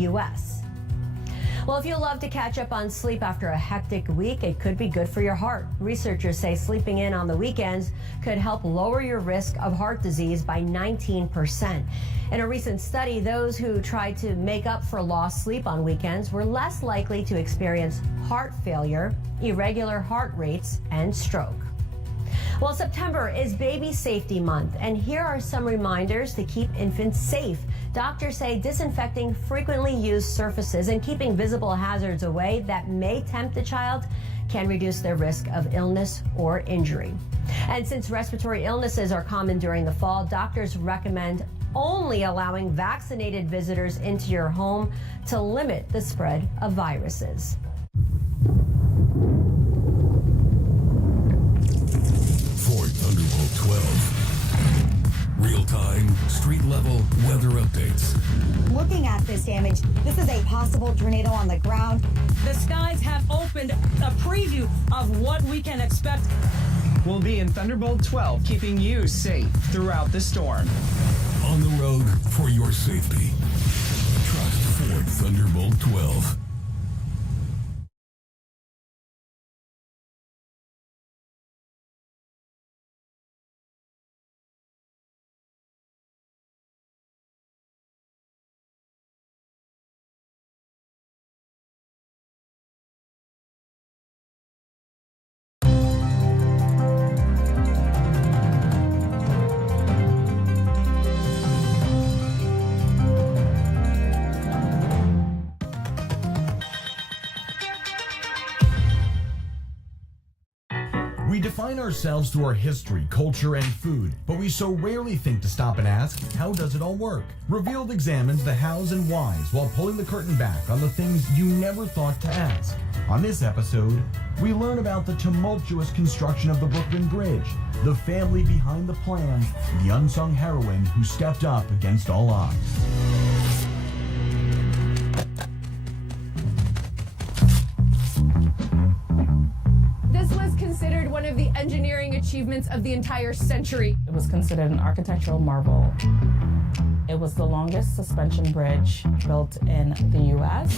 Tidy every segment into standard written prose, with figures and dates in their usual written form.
U.S. Well, if you love to catch up on sleep after a hectic week, it could be good for your heart. Researchers say sleeping in on the weekends could help lower your risk of heart disease by 19%. In a recent study, those who tried to make up for lost sleep on weekends were less likely to experience heart failure, irregular heart rates, and stroke. Well, September is Baby Safety Month, and here are some reminders to keep infants safe. Doctors say disinfecting frequently used surfaces and keeping visible hazards away that may tempt the child can reduce their risk of illness or injury. And since respiratory illnesses are common during the fall, doctors recommend only allowing vaccinated visitors into your home to limit the spread of viruses. Thunderbolt 12. Real-time, street-level weather updates. Looking at this damage, this is a possible tornado on the ground. The skies have opened a preview of what we can expect. We'll be in Thunderbolt 12, keeping you safe throughout the storm. On the road for your safety. Trust Ford Thunderbolt 12. We define ourselves through our history, culture, and food, but we so rarely think to stop and ask, how does it all work? Revealed examines the hows and whys while pulling the curtain back on the things you never thought to ask. On this episode, we learn about the tumultuous construction of the Brooklyn Bridge, the family behind the plan, the unsung heroine who stepped up against all odds. Considered one of the engineering achievements of the entire century. It was considered an architectural marvel. It was the longest suspension bridge built in the U.S.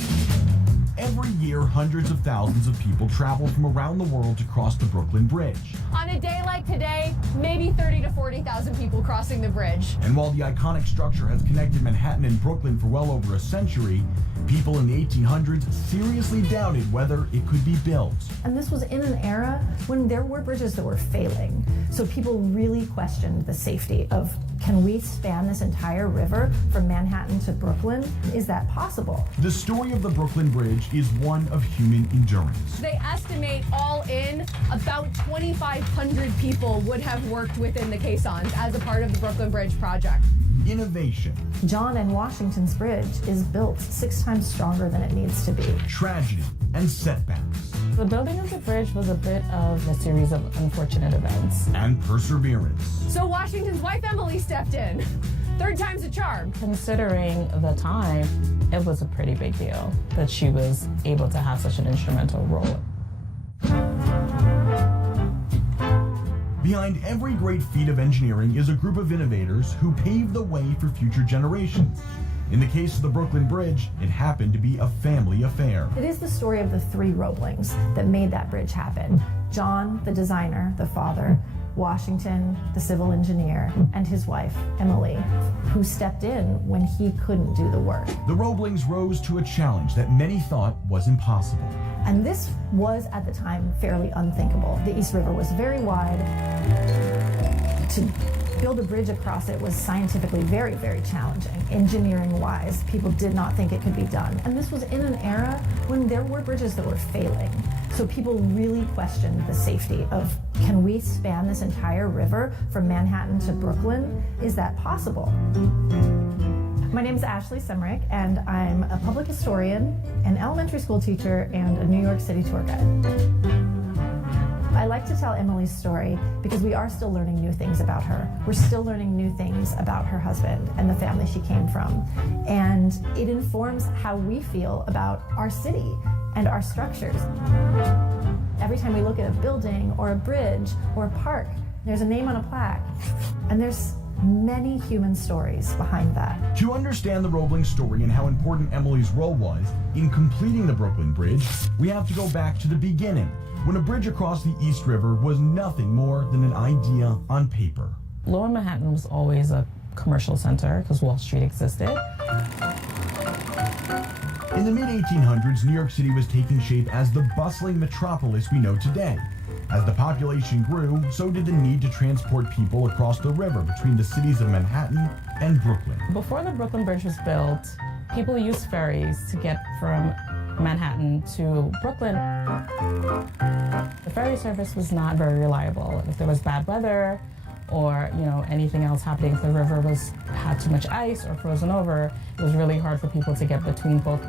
Every year, hundreds of thousands of people travel from around the world to cross the Brooklyn Bridge. On a day like today, maybe 30 to 40,000 people crossing the bridge. And while the iconic structure has connected Manhattan and Brooklyn for well over a century, people in the 1800s seriously doubted whether it could be built. And this was in an era when there were bridges that were failing. So people really questioned the safety of, can we span this entire river from Manhattan to Brooklyn? Is that possible? The story of the Brooklyn Bridge is one of human endurance. They estimate all in about 2,500 people would have worked within the caissons as a part of the Brooklyn Bridge project. Innovation. John and Washington's Bridge is built 6 times stronger than it needs to be. Tragedy and setbacks. The building of the bridge was a bit of a series of unfortunate events. And perseverance. So Washington's wife Emily stepped in. 3rd time's a charm. Considering The time, it was a pretty big deal that she was able to have such an instrumental role. Behind every great feat of engineering is a group of innovators who paved the way for future generations. In the case of the Brooklyn Bridge, it happened to be a family affair. It is the story of the 3 Roeblings that made that bridge happen. John, the designer, the father, Washington, the civil engineer, and his wife, Emily, who stepped in when he couldn't do the work. The Roeblings rose to a challenge that many thought was impossible. And this was, at the time, fairly unthinkable. The East River was very wide. To build a bridge across it was scientifically very, very challenging. Engineering-wise, people did not think it could be done. And this was in an era when there were bridges that were failing. So people really questioned the safety of, can we span this entire river from Manhattan to Brooklyn? Is that possible? My name is Ashley Semrick, and I'm a public historian, an elementary school teacher, and a New York City tour guide. I like to tell Emily's story because we are still learning new things about her. We're still learning new things about her husband and the family she came from. And it informs how we feel about our city and our structures. Every time we look at a building or a bridge or a park, there's a name on a plaque, and there's many human stories behind that. To understand the Roebling story and how important Emily's role was in completing the Brooklyn Bridge, we have to go back to the beginning, when a bridge across the East River was nothing more than an idea on paper. Lower Manhattan was always a commercial center because Wall Street existed. In the mid-1800s, New York City was taking shape as the bustling metropolis we know today. As the population grew, so did the need to transport people across the river between the cities of Manhattan and Brooklyn. Before the Brooklyn Bridge was built, people used ferries to get from Manhattan to Brooklyn. The ferry service was not very reliable. If there was bad weather or anything else happening, if the river had too much ice or frozen over, it was really hard for people to get between both.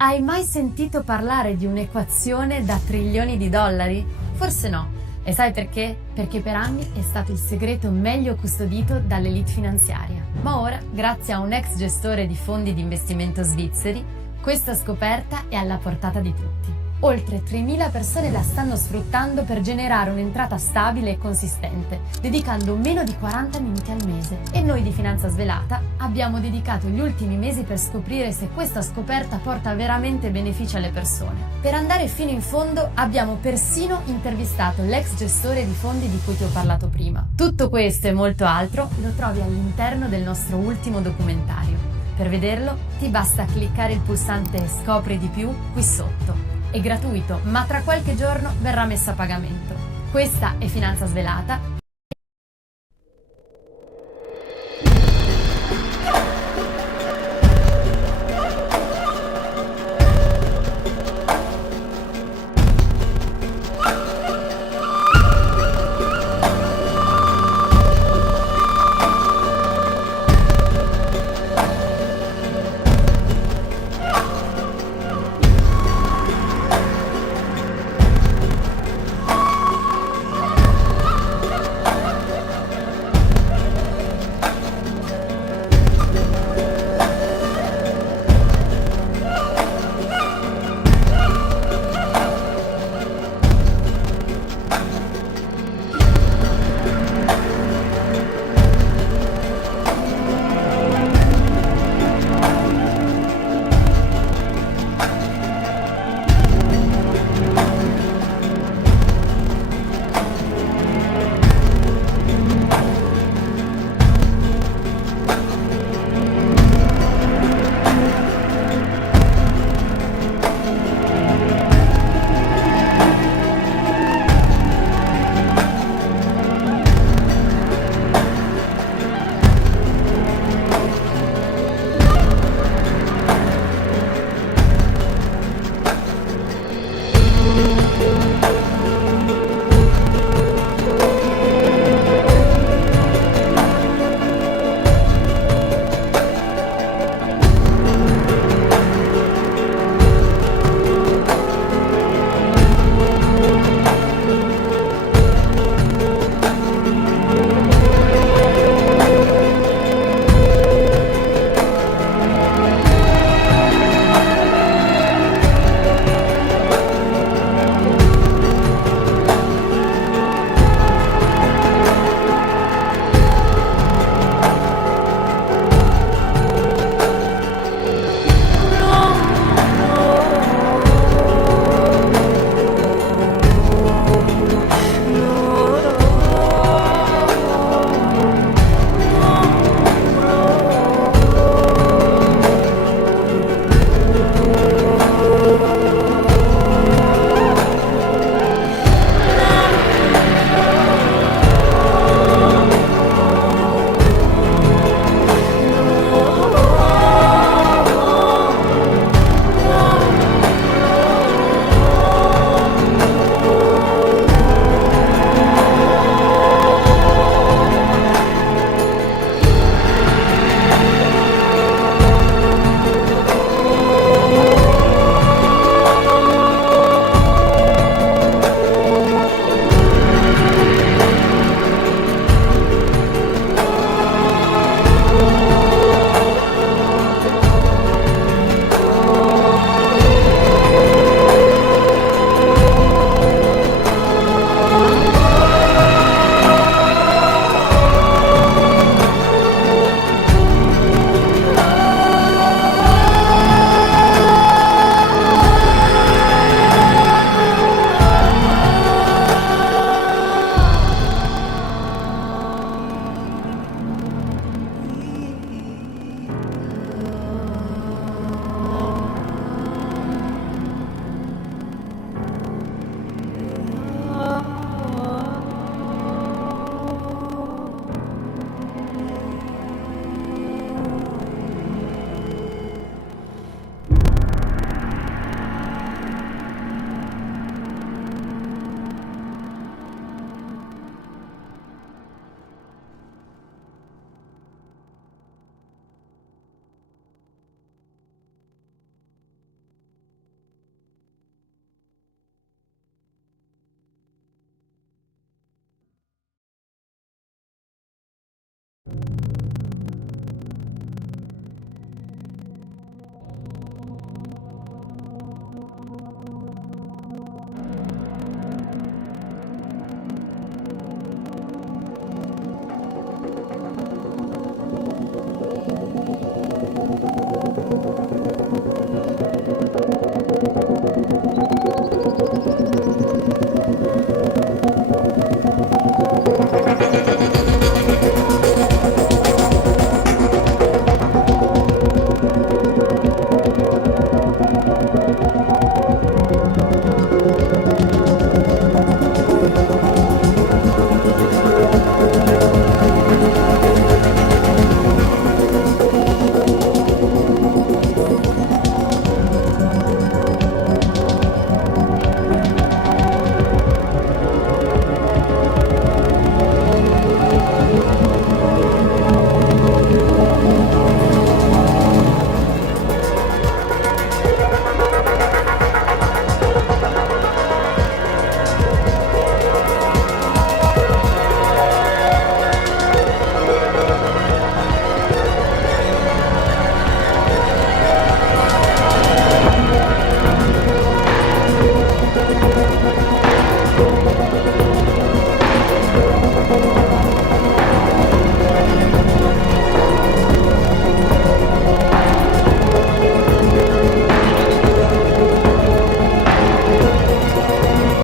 Hai mai sentito parlare di un'equazione da trilioni di dollari? Forse no. E sai perché? Perché per anni è stato il segreto meglio custodito dall'elite finanziaria. Ma ora, grazie a un ex gestore di fondi di investimento svizzeri, questa scoperta è alla portata di tutti. Oltre 3.000 persone la stanno sfruttando per generare un'entrata stabile e consistente, dedicando meno di 40 minuti al mese. E noi di Finanza Svelata abbiamo dedicato gli ultimi mesi per scoprire se questa scoperta porta veramente benefici alle persone. Per andare fino in fondo abbiamo persino intervistato l'ex gestore di fondi di cui ti ho parlato prima. Tutto questo e molto altro lo trovi all'interno del nostro ultimo documentario. Per vederlo ti basta cliccare il pulsante Scopri di più qui sotto. È gratuito, ma tra qualche giorno verrà messo a pagamento. Questa è Finanza Svelata.